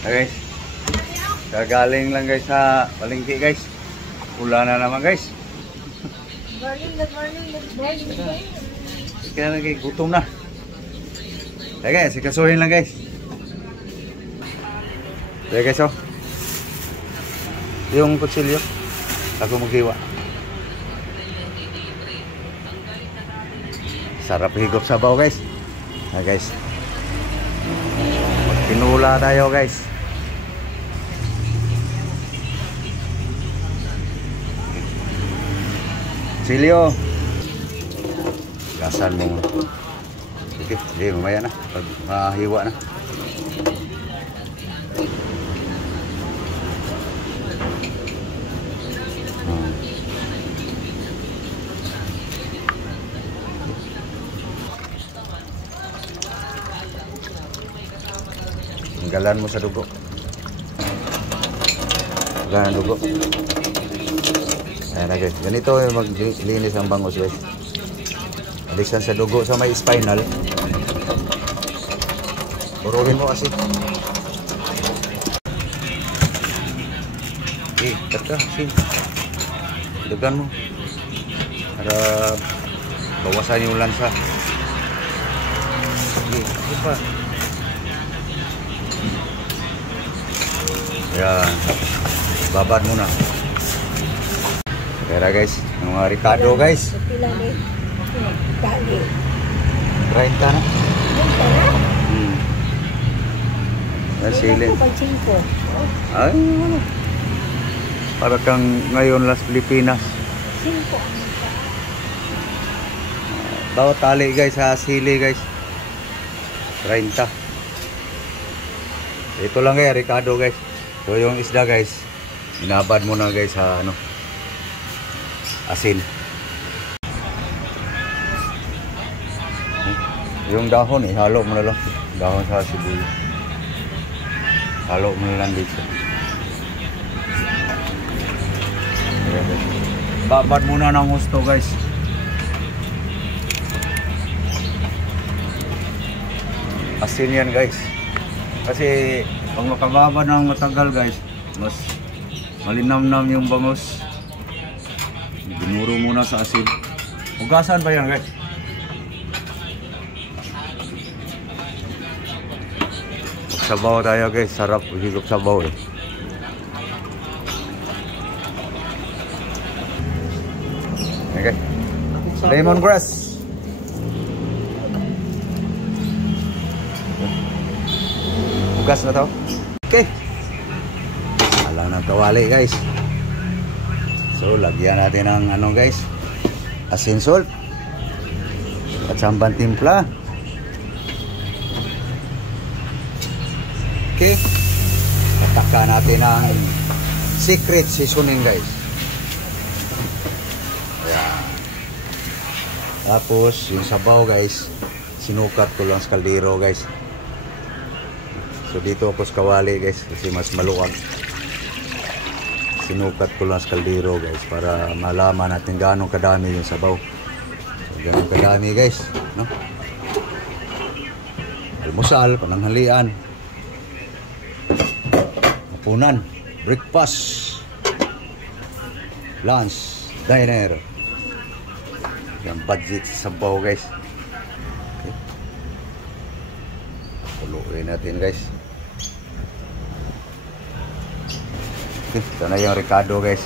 Okay. Gagaling lang guys sa palengke guys. Pula na naman guys. Good morning. Kaya na guys, gutom na. Okay guys, sikasuhin lang guys. Okay guys, oh. Yung kutsilyo, ako maghiwa. Sarap higop sabaw guys. Guys. Pinula tayo guys. Silyo. Gasan mo. Sige, mamaya na. Pag mahiwa na. Galan mo sa dugo. Galan dugo. Ayan na guys. Ganito yung maglinis ang bangus guys. Alisan sa dugo sa may spinal. Buruhin mo kasi. Teka. Dugan mo. Para bawasan yung lansa. Ito pa. Yan. Babad muna. Kaya guys, yung mga Ricardo guys. 30 na. Nasili. Ay, ano. Para kang ngayon Las Pilipinas. Bawat tali guys sa sili guys. 30. Ito lang guys, Ricardo guys. So yung isda guys, inabad mo na guys sa ano, asin. Yung dahon halo mo na lang. Dahon sa sibuyas. Halo mo na lang dito. Babad muna ng gusto guys. Asin yan guys. Kasi pag makababa ng matagal guys, mas malinamnam yung bangus. Binuro muna sa asin. Hugasan pa yan guys. Sabaw tayo guys, sarap higop sabaw eh. Okay. Lemongrass. Hugas na to. Okay. Alang ng kawali guys. So lagyan natin ng ano guys, asin salt at samban timpla. Okay. Tatakpan natin ng secret seasoning guys. Ayan. Tapos yung sabaw guys, sinukat ko lang sa kaldero guys. So dito ako sa kawali guys kasi mas maluwag. Sinukat ko lang sa kaldero guys para malaman natin gaano kadami yung sabaw. So gaano kadami guys, no? Almusal, pananghalian, hapunan, breakfast, lunch, dinner. Yung budget sa sabaw guys. Okay. Kuluin natin guys. Okay, ito na yung Ricardo guys.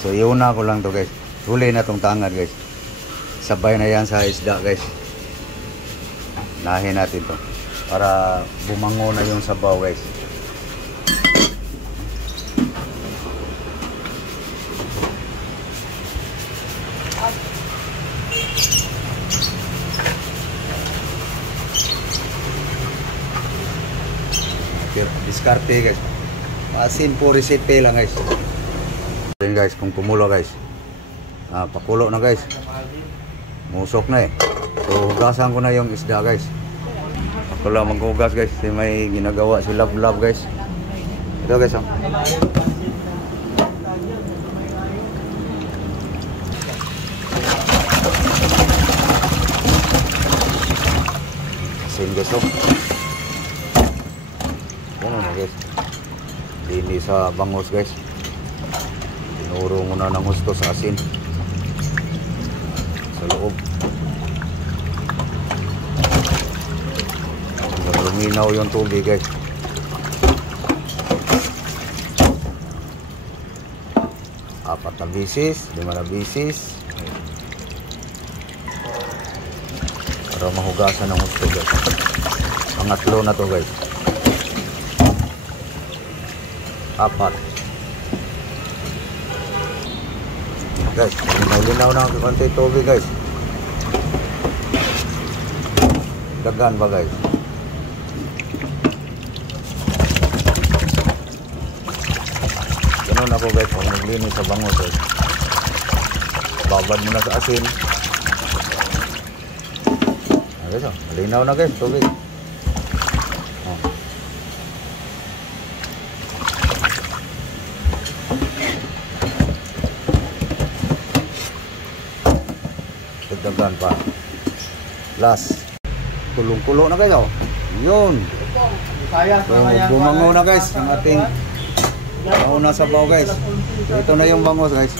So iuna ko lang to guys. Huli na tong tangad guys. Sabay na yan sa isda guys. Nahin natin to para bumango na yung sabaw guys. Diskarte guys. Asin po recipe lang guys. Then guys, kung kumulo guys. Pakulo na guys. Musok na eh. So hugasan ko na yung isda guys. Ako lang maghugas guys. Kasi may ginagawa si Love Love guys. Ito guys oh. Asin guys oh. Ano na guys. Dini sa bangos guys. Tinuro muna ng gusto sa asin. Sa loob. Hanggang luminaw yung tubig guys. Apat na bisis, 5 na bisis. Para mahugasan ng gusto guys. Pangatlo na to guys. 4. Guys, linaw na ang konti tubig guys. Dagan ba guys? Ganun ako guys, pag naglinis sa bangos guys. Babad mo na sa asin. Guys, malinaw na guys, tubig. Dagdagan pa. Last. Kulong-kulo na guys. Yun. So, bumango na guys ang ating nauna sa baw guys. Ito na yung bangos guys.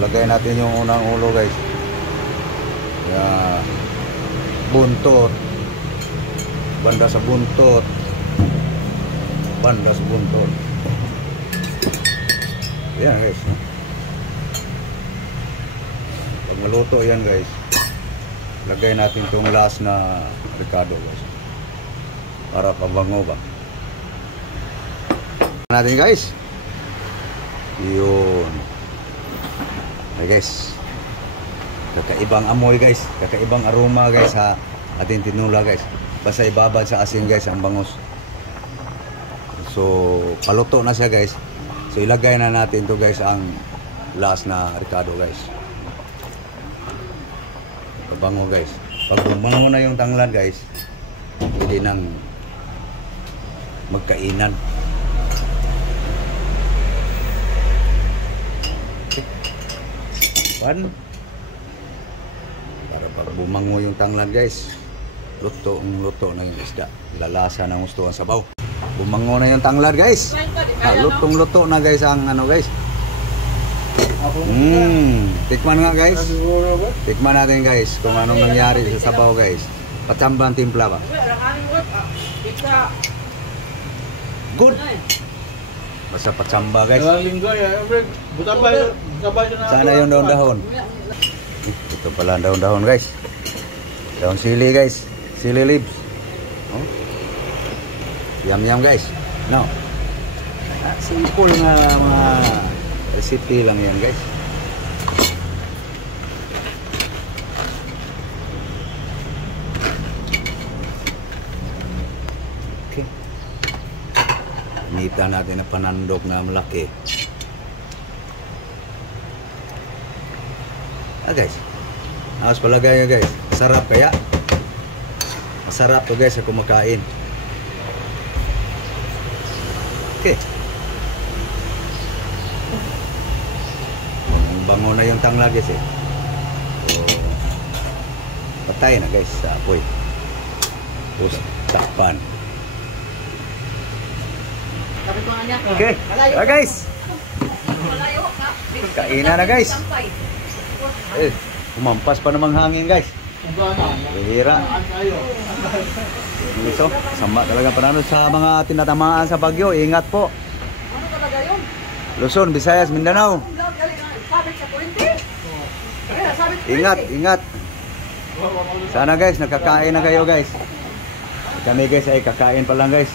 Lagay natin yung unang ulo guys. Yeah. Buntot. Banda sa buntot. Banda sa buntot. Yan guys. Pag maluto yan guys, lagay natin itong last na ricado guys. Para pabango ba. Natin guys. Yun. Hey guys. Kakaibang amoy guys, kakaibang aroma guys sa ating tinula guys. Basta ibabad sa asin guys ang bangus. So paluto na siya guys. So ilagay na natin to guys ang last na ricado guys. Pabango guys. Pag bumango na yung tanglad guys, pwede nang magkainan. Okay. Pag bumango yung tanglad guys, luto na yung isda. Lalasa ng gusto ang sabaw. Bumango na yung tanglad guys. Lutong-luto na guys ang ano guys. Tikman nga guys. Tikman natin guys kung anong nangyari sa sabaw guys. Patsambang timpla ba? Good. Basta patsamba guys. Sana yung daon-dahon. Ito pala ang daon-dahon guys. Daon sili guys. Sili leaves. Oh. Yum guys. No. Simple nga mga recipe lang yan guys. Okay. Nita natin na panandok na malaki. Guys, awas palagay guys, sarap kaya masarap to guys sa kumakain. Okay, bango na yung tanglad guys eh. So, patay na guys sa apoy. Tapos takpan. Okay, guys, kainan na guys. Kumampas pa namang hangin guys. Bihira. So, sama talaga panahon sa mga tinatamaan sa bagyo. Ingat po. Luzon, Visayas, Mindanao. Ingat. Sana guys, nakakain na kayo guys. Kami guys ay kakain pa lang guys.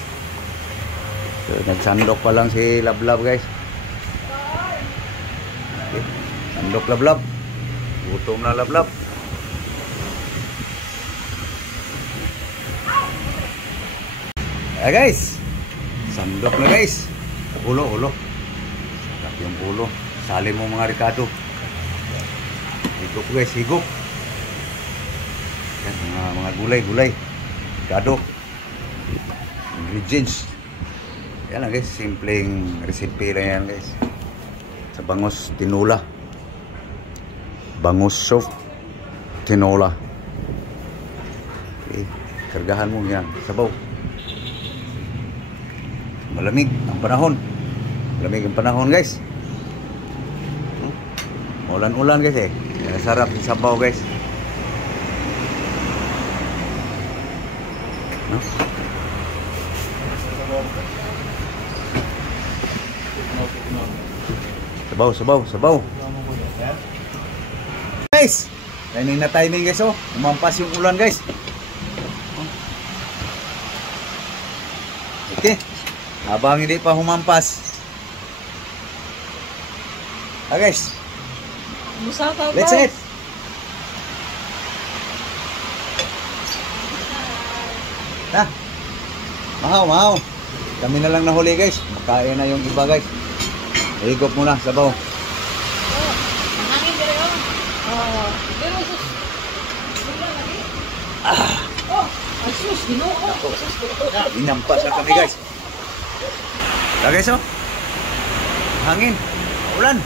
So, nagsandok pa lang si Lablab guys. Okay. Sandok Lablab. Gutom na Lablab. Guys, sandok na guys. Ulo. Sarap yung ulo. Sali mo mga ricado. Higop guys, higop. Yan, mga gulay. Ricado. Ingredients. Yan lang guys, simpleng recipe lang yan guys. Sa bangus tinula. Bangus soup tinola. Okay. Kargahan mo yan sabaw. Malamig ang panahon. Malamig ang panahon guys. Ulan-ulan guys eh. Sarap sa sabaw guys. No? Sabaw. Guys, timing guys oh. Umampas yung ulan guys. Okay. Habang hindi pa humampas. Guys. Let's eat. Mahaw. Kami na lang nahuli guys. Makain na yung iba guys. Higop muna, sabaw. Hangin dire oh. Pero sus. Asus, Ginoo. Inampas na kami guys. Guys oh. Hangin, ulan.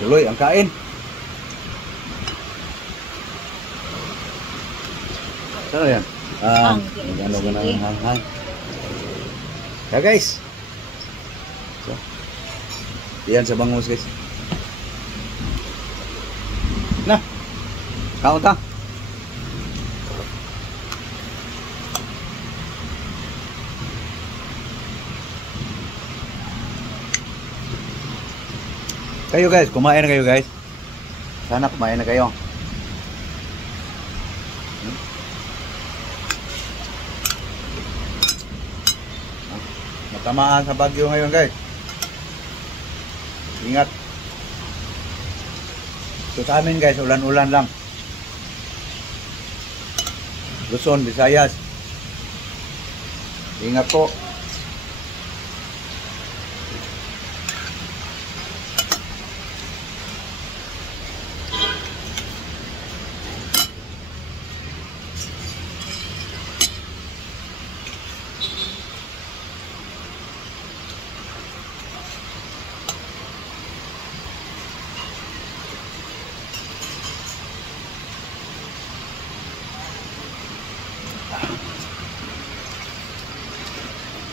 Tuloy ang kain. Ano yan? Ano ka na hang. Guys. So, yan sa bangus guys. Nah. Kaon ta. Kayo guys, kumain na kayo guys. Sana kumain na kayo. Matamaan sa bagyo ngayon guys. Ingat. So sa amin guys, ulan-ulan lang. Luzon, Visayas. Ingat po.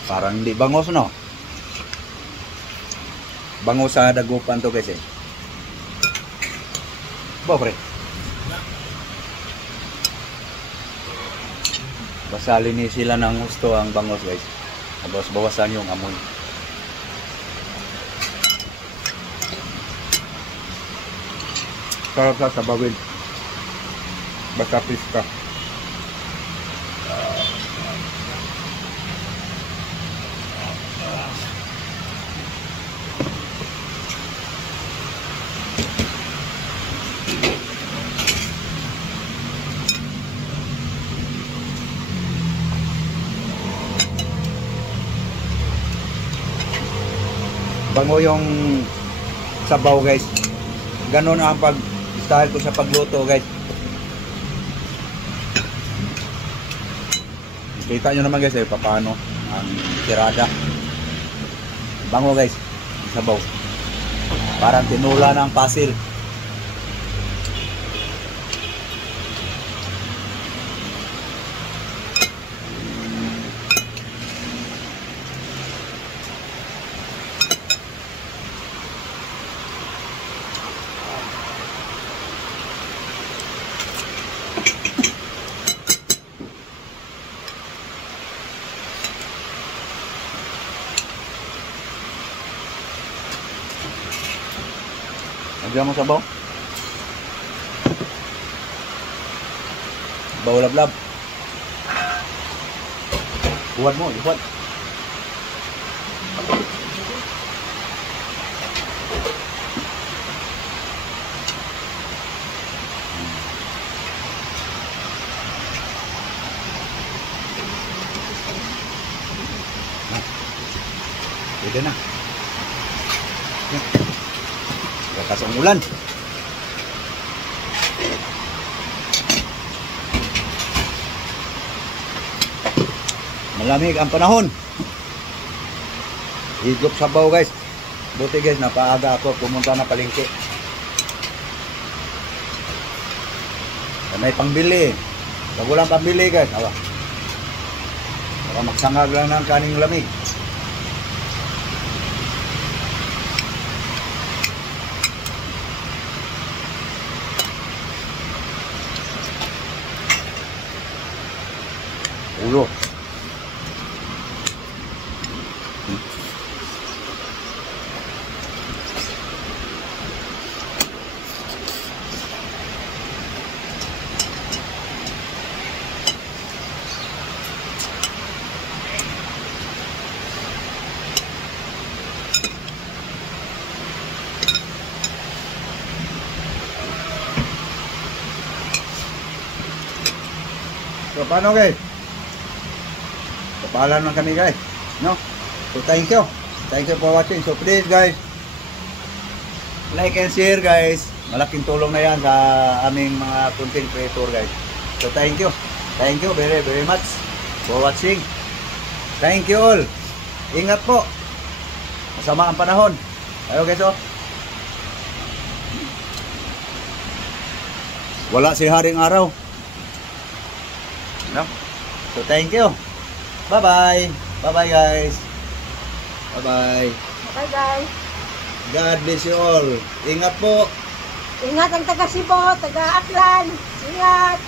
Parang hindi bangos no. Bangos sa dagupan to guys eh. Ba pre. Basalin ni sila ng gusto ang bangos guys. Tapos bawasan yung amoy. Sarap sa sabawin. Basta piska. Bango yung sabaw guys. Ganon ang style ko sa pagluto guys. Kita nyo naman guys paano ang tirada. Bango guys yung sabaw. Parang tinula ng pasil. Lagyan mo sabaw. Sabaw lablab. Buhat mo, buhat. Pwede na. Lakas ang ulan. Malamig ang panahon. Higop sabaw guys. Buti guys, napaaga ako pumunta na palengke. May pangbili. Pag walang pambili guys, awa. Baka magsangag lang ng kaning lamig. Ulo. So paano guys? Paalam lang kami guys, no? So thank you for watching. So please guys, like and share guys. Malaking tulong na yan sa aming mga content creator guys. So thank you very very much for watching. Thank you all. Ingat po, masama ang panahon. Ayo guys, oh. Wala si haring araw, no? So thank you. Bye-bye. Bye-bye guys. Bye-bye. Bye guys. God bless you all. Ingat po. Ingat ang taga Cebu, taga Aklan. Ingat.